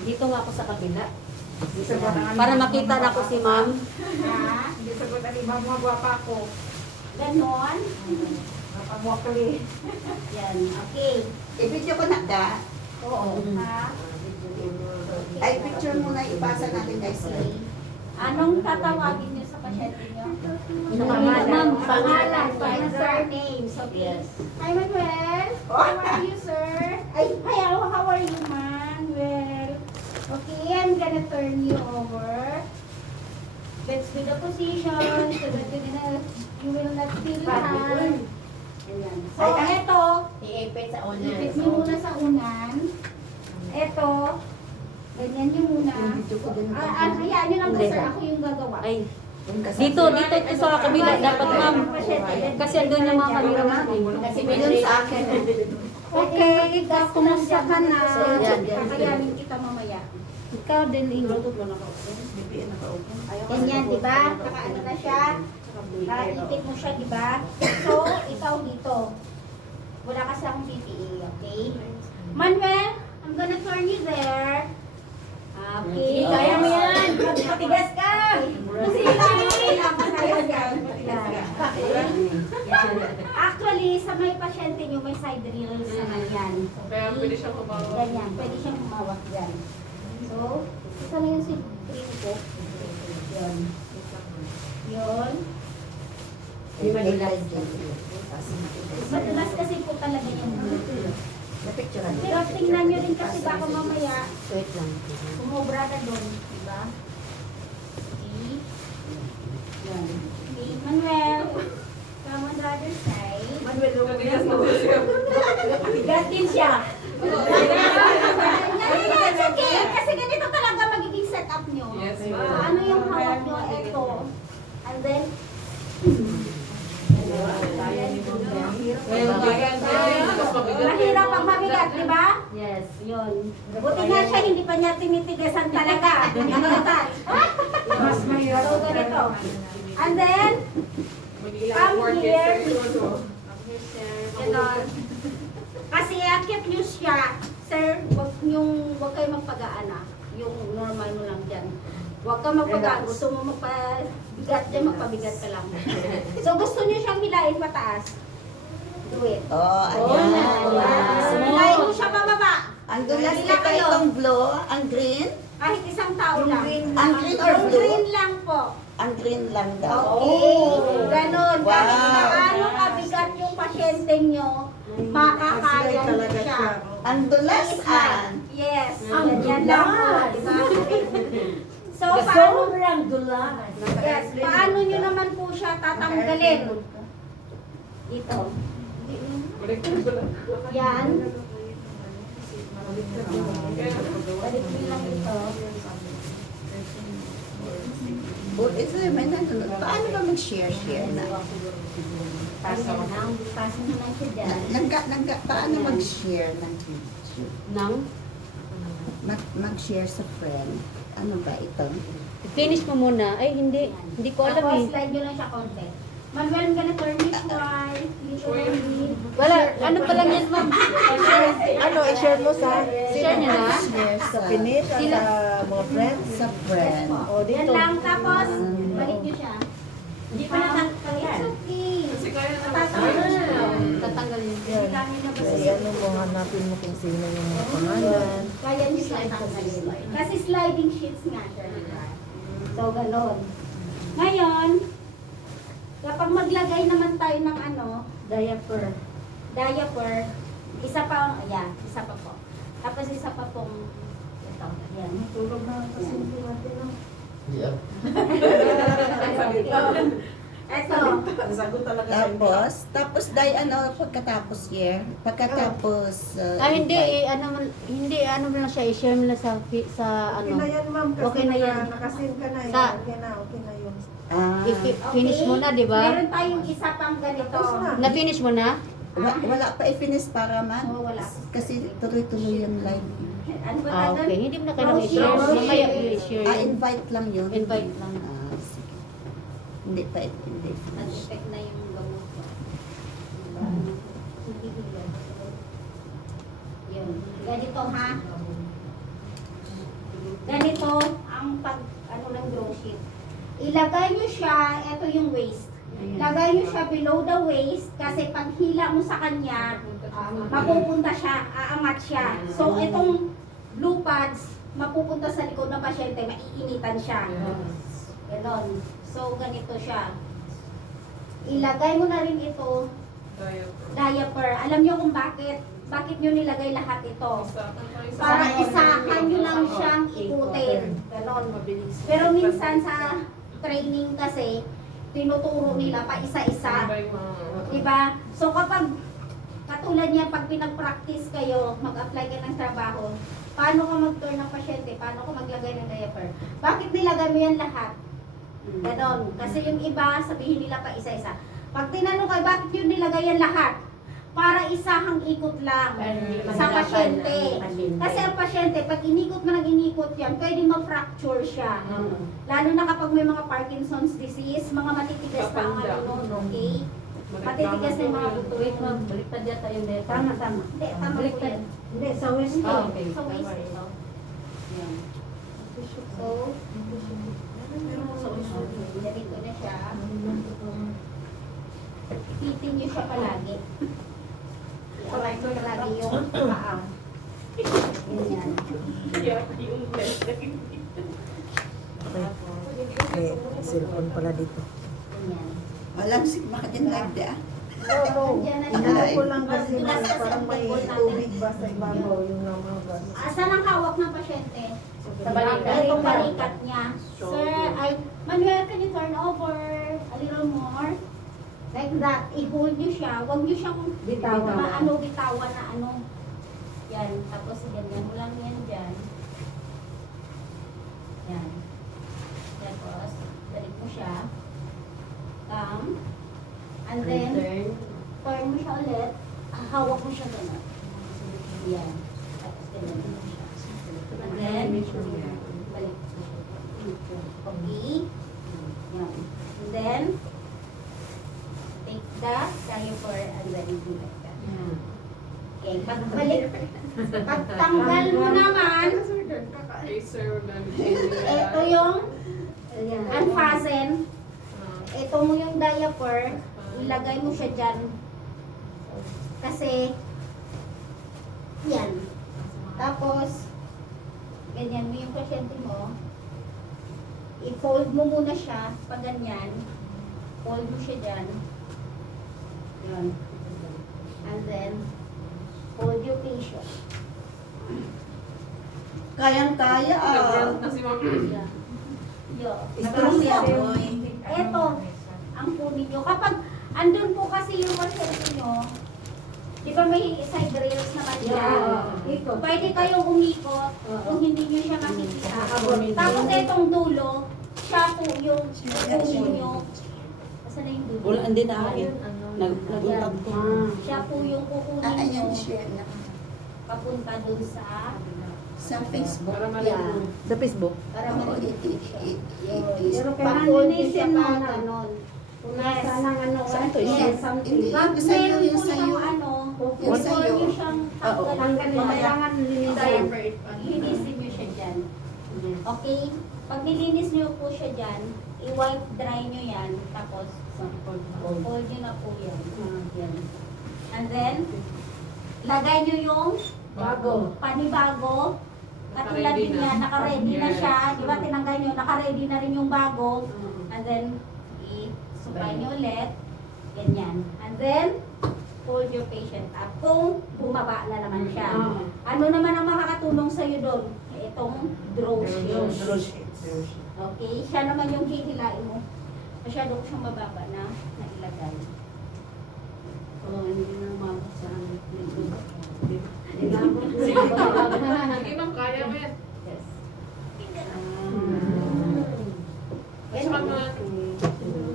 Dito nga ako sa kabila. Para makita na ko si ma'am. Ha? Hindi sagot ang ibang mga gwapa ko. Ganon. Napangwakali. Yan, okay. I-video ko na ka. Oo. Ha? Ay, picture muna ipasa natin guys. Anong tatawagin niyo sa pasyente niyo? Ma'am, Pangalan, surnames, okay? Yes. Hi, Manuel. How are you, sir? Ay, how are you, Manuel? Okay, I'm gonna turn you over. Let's do the position so that you will not feel hard. Ayan. So, eto, I-epit sa una. ipit niyo muna sa unan. Eto, ganyan niyo muna. Hayaan niyo lang po, sir. Ako yung gagawa. Ay, dito ito sa kabila dapat ma'am. Kasi andun yung mga kamera natin. Kasi Yun sa akin. Okay, kumusta ka na? Yan. Kakayanin kita mamaya. Ikaw din, Ingrid. Ganyan, di ba? Nakaano na siya? Nakaipit mo siya, di ba? So, ikaw dito. Wala kasi akong PPE, okay? Manuel, I'm gonna turn you there. Okay. Kaya mo yan. Matigas ka! Actually, sa may pasyente nyo, may side rails naman yan. Kaya pwede siya kumawag. Ganyan, pwede siyang humawak dyan. So, isa na yung screen ko. Yun. Yun. Madalas kasi po talaga yung Na-picturean. pero tingnan nyo rin kasi baka mamaya Wait lang. sumobra ka doon, diba? Okay. Yan. Okay, Manuel. Come on the other side. Bigat din siya. It's okay. Kasi ganito talaga magiging setup nyo. Yes, So, ma'am. ano yung hawak nyo? Ito. And then, mahirap pag mabigat, di ba? Yes. Yun. Buti nga siya, hindi pa niya tinitigasan talaga. Mas mahirap. So, ganito. And then, come here. Ganon. Kasi akit nyo siya, sir, wag kayo magpagaana. Yung normal mo lang dyan. Huwag ka magpagaan. Gusto mo magpabigat dyan, magpabigat ka lang. So, gusto nyo siyang hilain pataas. Do it. Oh, Oh, ayan. hilain mo siya pababa. Ang dulas Halila ito itong blue, ang green. Kahit isang tao lang. Ang green or Yung blue? green lang po. Ang green lang daw. Okay. Ganon. Wow. Kahit gaano kabigat yung pasyente nyo, makakaya nyo siya. Ang dulas, an. Yes. Ang Ganyan lang po. dulas. Diba? So, paano, Sobrang dulas. yes, paano nyo naman po siya tatanggalin? Ito. Yan. Balik nyo lang ito. Oh, ito may nanonood. Paano ba mag-share na? Pasin nyo lang siya dyan. Paano mag-share ng video? Nang? Mag-share sa friend. Ano ba ito? Finish mo muna. Ay, hindi. Hindi ko alam Tapos, eh. slide nyo lang siya konti. Manuel, I'm gonna turn this way. Dito lang. Wala. Ano pa lang yan, ma'am? Ano, i-share mo sa Share niya na? Share sa finish at Sila- sa mga friends? Sa friend. O, Yan dito. lang, tapos, balik nyo siya. Hindi pa natanggal yan. It's okay. Kasi kaya naman. Tatanggalin. Tatanggalin. Yan. Kami na ba Kasi ano mo, hanapin mo kung sino yung mga pangalan. Kaya nyo siya tanggalin. Kasi sliding sheets nga siya, di ba? So, ganon. Ngayon, kapag maglagay naman tayo ng ano, diaper, isa pa, isa pa po. Tapos isa pa pong, ito, yan. Tulog na kasi hindi natin ang... Ito, Sagot talaga sa Tapos dahil ano, pagkatapos pagkatapos Hindi, invite. hindi, ano mo lang siya, i-share mo lang sa, sa Okay na ano. yan, ma'am. Kasi Okay na yan. nakasin ka na. Sa- Okay na yun. Ah, Finish mo na, di ba? meron tayong isa pang ganito. Tapos na. Na-finish mo na? wala pa i-finish para man. Oo, wala. Kasi tuloy-tuloy yung live. Ano ba Ah, ito? okay. Hindi mo na kailangan i-share. Mamaya i-share. Invite lang yun. Invite lang. Ah, sige. Hindi pa, hindi. Nag-effect na yung gamot ko. Diba? Hindi ko yun. Yun. Ganito ha. yung draw sheet. Ilagay nyo siya, ito yung waist. Lagay nyo siya below the waist kasi pag hila mo sa kanya, mapupunta siya, aangat siya. So itong blue pads, mapupunta sa likod ng pasyente, maiinitan siya. Ganon. So ganito siya. Ilagay mo na rin ito, diaper. Alam nyo kung bakit? Bakit nyo nilagay lahat ito? Para isahan nyo lang siyang ikutin. Ganon. Pero minsan sa training kasi, tinuturo nila pa isa-isa. Diba? So kapag, katulad niya, pag pinag-practice kayo, mag-apply ka ng trabaho, paano ka mag-turn ng pasyente? Paano ka maglagay ng diaper? Bakit nilagay mo yan lahat? Ganon. Kasi yung iba, sabihin nila pa isa-isa. Pag tinanong ka, bakit yun nilagay yan lahat? Para isahang ikot lang sa pasyente. Kasi ang pasyente, pag inikot mo ng inikot yan, pwede ma-fracture siya. Lalo na kapag may mga Parkinson's disease, mga matitigas na ang ano nun, okay? Matitigas na yung mga buto. Wait ma'am, baliktad yata yung dito. Tama. Hindi, tama po Baliktad. yan. Hindi, sa waist ko. Ah, okay. Sa waist ito. Yan. So, ganito na siya. Pitin nyo siya palagi. I-align mo palagi yung paa. Ganyan. May cellphone pala dito. Ganyan. Walang sigma ka dyan live di ah. Diyan na siya. Ano ko lang kasi Tugas kasi parang may ang table tubig natin. ba sa ibabaw yung namagas. Asan ang hawak ng pasyente? Sa balikat. Itong balikat niya. Sir, Manuel, can you turn over a little more? Like that. I-hold nyo siya. Huwag nyo siyang Bitawan. bitawan na ano. Yan. Tapos ganyan mo lang yan dyan. Yan. Tapos, balik mo siya. Come. And then, turn mo siya ulit. Hawak mo siya gano'n. Yan. Tapos ganyan mo siya. And then, balik. Okay. Yan. And then, take the diaper and then do like that. Okay, pagbalik. Pagtanggal mo naman, ito yung unfasten. Ito mo yung diaper, ilagay mo siya dyan. Kasi, yan. Tapos, ganyan mo yung pasyente mo. I-fold mo muna siya, pag ganyan. Fold mo siya dyan. Yun. And then, hold your patient. Kayang-kaya ah. Yeah. Yo. Strong yan, boy. Ito, ang kunin nyo. Kapag andun po kasi yung pasyente nyo, di ba may side rails naman siya? Ikot. Pwede kayong umikot kung hindi nyo siya makikita. Tapos itong dulo, siya po yung kukunin nyo. Asan na yung dulo? Wala din na akin. Ano, Naguntag ko. Siya po yung kukunin nyo Ayan, share na. papunta dun sa Sa Facebook. yeah. Sa Facebook? Para Oo, ma-detect siya. Pero kailangan Pakunin linisin siya mo pa na. ganon. Kung nasa ng ano, Saan to? Yes. Hindi. Pag Yung sa'yo, meron yung po sa'yo. siyang ano, Yung before sa'yo. nyo siyang Oo. tanggalin mo. Kailangan linisin. linisin nyo siya dyan. Okay? Pag nilinis nyo po siya dyan, i-wipe dry nyo yan, tapos fold nyo na po yan. Yan. And then, lagay nyo yung Bago. panibago. Katulad din yan, naka-ready na siya. Di ba tinanggal nyo, naka-ready na rin yung bago. And then, i-supply nyo ulit. Ganyan. And then, hold your patient up. Kung bumaba na naman siya. Ano naman ang makakatulong sa'yo doon? Itong draw sheet. Okay? Siya naman yung hihilain mo. Masyado ko siyang mababa na ilagay. Hindi na mababa sa Hindi ma'am, kaya mo yan. Yes. Mas pag mga...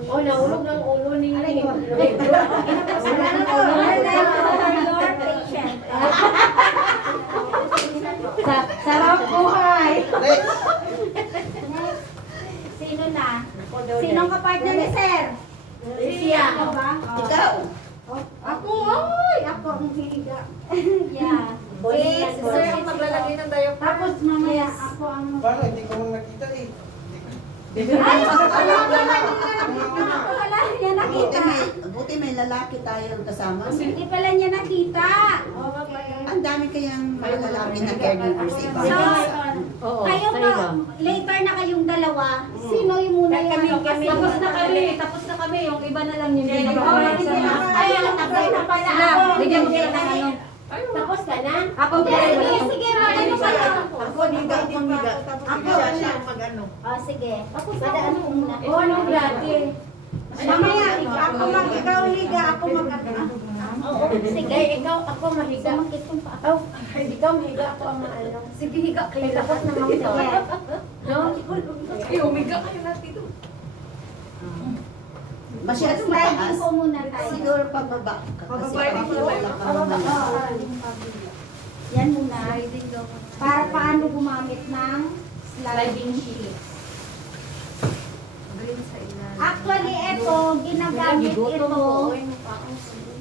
Oh, nahulog ng ulo ni... Aray ko. Wala na to. Your patient. Sarap buhay. Sino na? Sinong kapartner ni Sir? Siya. Ako ba? Ikaw. Ako, ay! Ako ang higa. Yeah. Si Sir ang maglalagay ng diaper. Tapos mamaya Yes. ako ang Paano? Hindi ko man nakita eh. Ay, wala niya nakita. Buti may lalaki tayong kasama. Hindi pala niya nakita. Ang dami kayang mga lalaki na caregivers sa ibang So, bansa. Oo, kayo sa pa, iba. later na kayong dalawa, sino yung muna yung Tapos na kami, tapos na kami. Yung iba na lang yung Ay, tapos na pala Sila, ako. bigyan mo sila ng ano. Tapos ka na? Ako, Sige, sige, magano kayo. Ako, higa, higa. Ako, Siya mag-ano. Oh, sige. Padaan ko muna. Oh, no, grabe. Mamaya, ikaw higa, ako Oo, sige. ikaw, ako mahiga. Sumakit yung paa. Oh, ikaw mahiga, ako ang maano. Sige, higa kayo. Tapos na mga ito. No? Umiga kayo natin dito. Masyado Sliding mataas. ko muna tayo. Siguro pababa. Kasi Pababa din ako, pala. wala ka naman. Yan muna. Para paano gumamit ng sliding sheet. Actually, ito, ginagamit ito.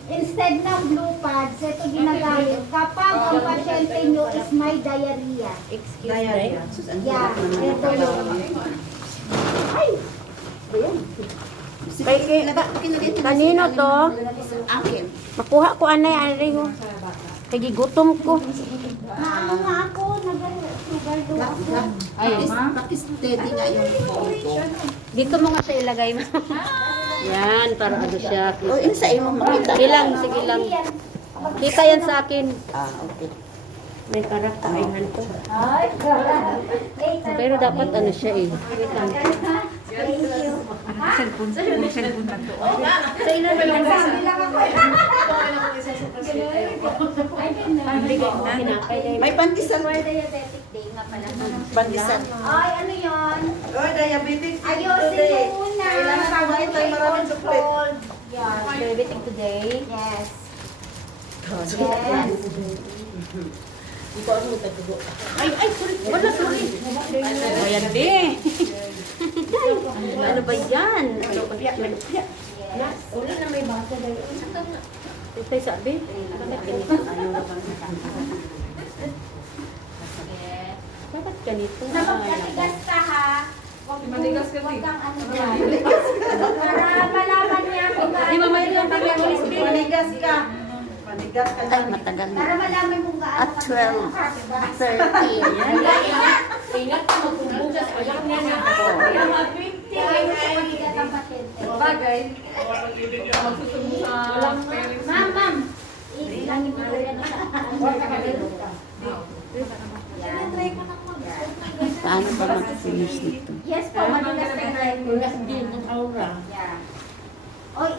Instead ng blue pads, ito ginagamit kapag ang pasyente nyo is may diarrhea. Diarrhea. Sus, ang Yeah, hirap naman. ito yun. Ay! Sige, Kanino to? Akin. Makuha ko anay, ari ko. Kaya gutom ko. Naano nga ako, nag-sugar daw ako. Ay, ma. Pakistedi nga yung phone ko. Dito mo nga siya ilagay mo. Yan, para ano siya. O, yun sa iyo makita. Sige lang, sige lang. Kita yan sa akin. Ah, okay. May karakterihan to. Ay, later. Pero dapat ano siya eh. Thank you. Sabi lang ako. May pandesal. For diabetic day nga pala. Pandesal. Ay, ano yun? Oh, diabetic Ayusin mo muna. Kailangan tayo maraming chocolate. Yes. Diabetic today. Yes. Yes. Ayan din. Ano ba yan? Uli na may basa daw. Ito sabi. Bakit ganito? Na magkatigas ka ha. Matigas ka, Huwag Di. kang ano dyan. Para malaman niya kung gaano. Di ba may lang tayo Holy Spirit? Manigas ka. Manigas ka. Ay, matagal Para na. malaman kung gaano. At 12, 13. Ingat ka magbubugas. Alam niya na. Bagay. Magsusubo sa parents. Ma'am. Ilangin mo yan. Paano ba mag-finish nito? Yes po, madalas ka rin. Yeah. Oy.